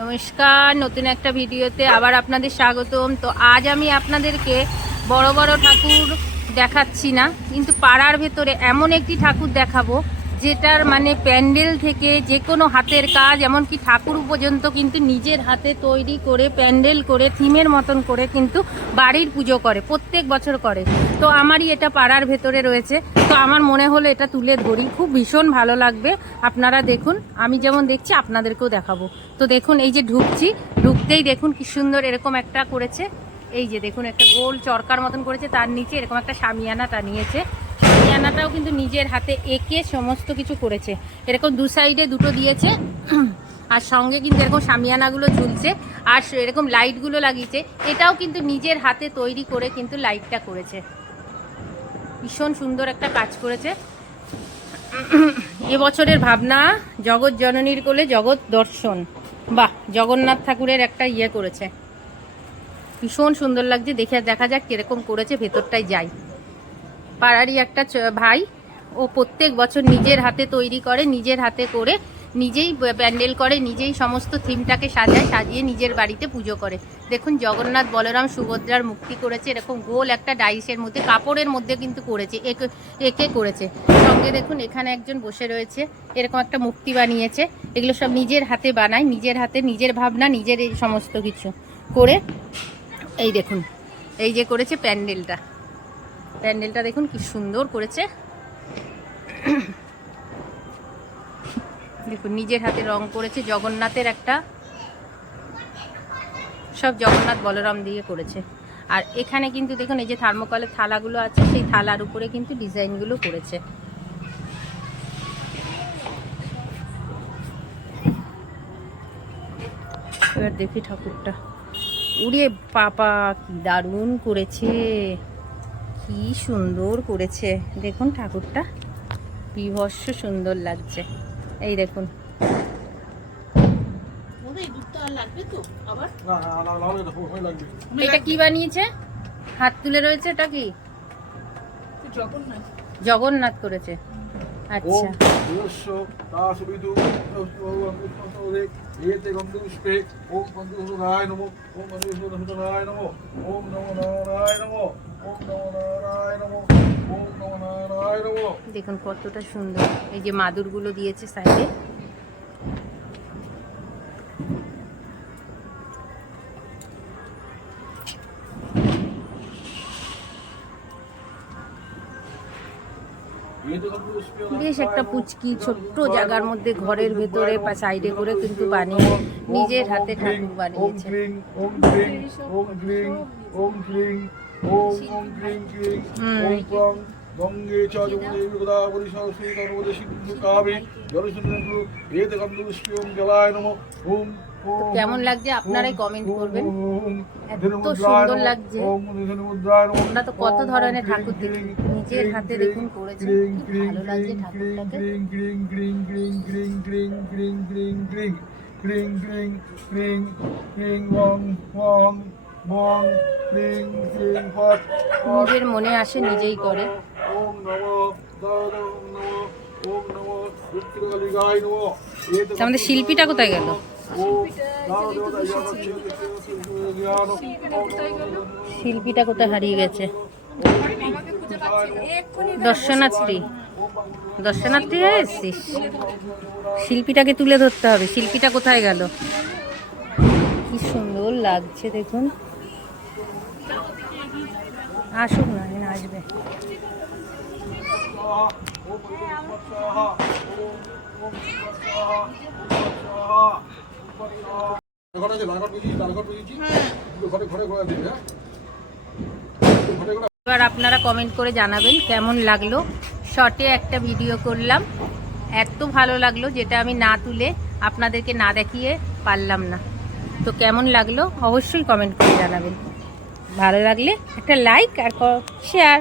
নমস্কার, নতুন একটা ভিডিওতে আবার আপনাদের স্বাগতম। তো আজ আমি আপনাদেরকে বড় বড় ঠাকুর দেখাচ্ছি না, কিন্তু পাড়ার ভেতরে এমন একটি ঠাকুর দেখাবো যেটার মানে প্যান্ডেল থেকে যে কোনো হাতের কাজ, এমনকি ঠাকুর পর্যন্ত কিন্তু নিজের হাতে তৈরি করে প্যান্ডেল করে থিমের মতন করে কিন্তু বাড়ির পুজো করে, প্রত্যেক বছর করে। তো আমারই এটা পাড়ার ভেতরে রয়েছে, তো আমার মনে হলো এটা তুলে ধরি, খুব ভীষণ ভালো লাগবে। আপনারা দেখুন, আমি যেমন দেখছি আপনাদেরকেও দেখাবো। তো দেখুন, এই যে ঢুকতেই দেখুন কি সুন্দর এরকম একটা করেছে। এই যে দেখুন, একটা গোল চরকার মতন করেছে, তার নিচে এরকম একটা শামিয়ানা টানিয়েছে। শামিয়ানাটাও কিন্তু নিজের হাতে এঁকে সমস্ত কিছু করেছে। এরকম দু সাইডে দুটো দিয়েছে, আর সঙ্গে কিন্তু এরকম শামিয়ানাগুলো ঝুলছে, আর এরকম লাইটগুলো লাগিয়েছে। এটাও কিন্তু নিজের হাতে তৈরি করে কিন্তু লাইটটা করেছে। ভীষণ সুন্দর একটা কাজ করেছে। এবছরের ভাবনা জগৎ জননীর কোলে জগৎ দর্শন। বাহ, জগন্নাথ ঠাকুরের একটা ইয়ে করেছে, ভীষণ সুন্দর লাগছে। দেখা যাক কিরকম করেছে, ভেতরটায় যাই। পাড়ারই একটা ভাই, ও প্রত্যেক বছর নিজের হাতে তৈরি করে, নিজের হাতে করে নিজেই প্যান্ডেল করে, নিজেই সমস্ত থিমটাকে সাজিয়ে নিজের বাড়িতে পুজো করে। দেখুন, জগন্নাথ বলরাম সুভদ্রার মূর্তি করেছে, এরকম গোল একটা ডাইসের মধ্যে, কাপড়ের মধ্যে কিন্তু করেছে, একে করেছে। সঙ্গে দেখুন এখানে একজন বসে রয়েছে, এরকম একটা মূর্তি বানিয়েছে। এগুলো সব নিজের হাতে বানায়, নিজের হাতে, নিজের ভাবনা, নিজের এই সমস্ত কিছু করে। এই দেখুন, এই যে করেছে প্যান্ডেলটা দেখুন কি সুন্দর করেছে। দেখুন, নিজের হাতে রং করেছে, জগন্নাথের একটা, সব জগন্নাথ বলরাম দিয়ে করেছে। আর এখানে কিন্তু দেখুন, এই যে থার্মোকলের থালাগুলো আছে, সেই থালার উপরে কিন্তু ডিজাইনগুলো করেছে। এবার দেখি ঠাকুরটা, উড়ে পাপা কি দারুণ করেছে, কি সুন্দর করেছে। দেখুন ঠাকুরটা বিভৎস সুন্দর লাগছে। এই দেখুন, এটা কি বানিয়েছে, হাত তুলে রয়েছে, এটা কি জগন্নাথ করেছে। আচ্ছা, দেখুন কতটা সুন্দর। এই যে মাদুরগুলো দিয়েছে সাইডে। বেশ একটা পুচকি ছোট্ট জায়গার মধ্যে ঘরের ভেতরে সাইডে করে কিন্তু বানিয়ে নিজের হাতে ঠাকুর বানিয়েছে। কেমন লাগছে আপনারাই কমেন্ট করবেন, এত সুন্দর লাগছে। আমরা তো কত ধরনের ঠাকুর দেখি, নিজের হাতে দেখুন করেছে, কি ভালো লাগছে ঠাকুরটাকে। নিজের মনে আসে নিজেই করে। আমাদের শিল্পীটা কোথায় গেল? শিল্পীটা কোথায় হারিয়ে গেছে? দর্শনার্থী হয়ে এসছিস, শিল্পীটাকে তুলে ধরতে হবে। শিল্পীটা কোথায় গেল? কি সুন্দর লাগছে দেখুন। আসুক না, আসবে। এবার আপনারা কমেন্ট করে জানাবেন কেমন লাগলো। শর্টে একটা ভিডিও করলাম, এত ভালো লাগলো, যেটা আমি না তুলে আপনাদেরকে না দেখিয়ে পারলাম না। তো কেমন লাগলো অবশ্যই কমেন্ট করে জানাবেন। ভালো লাগলে একটা লাইক আর শেয়ার।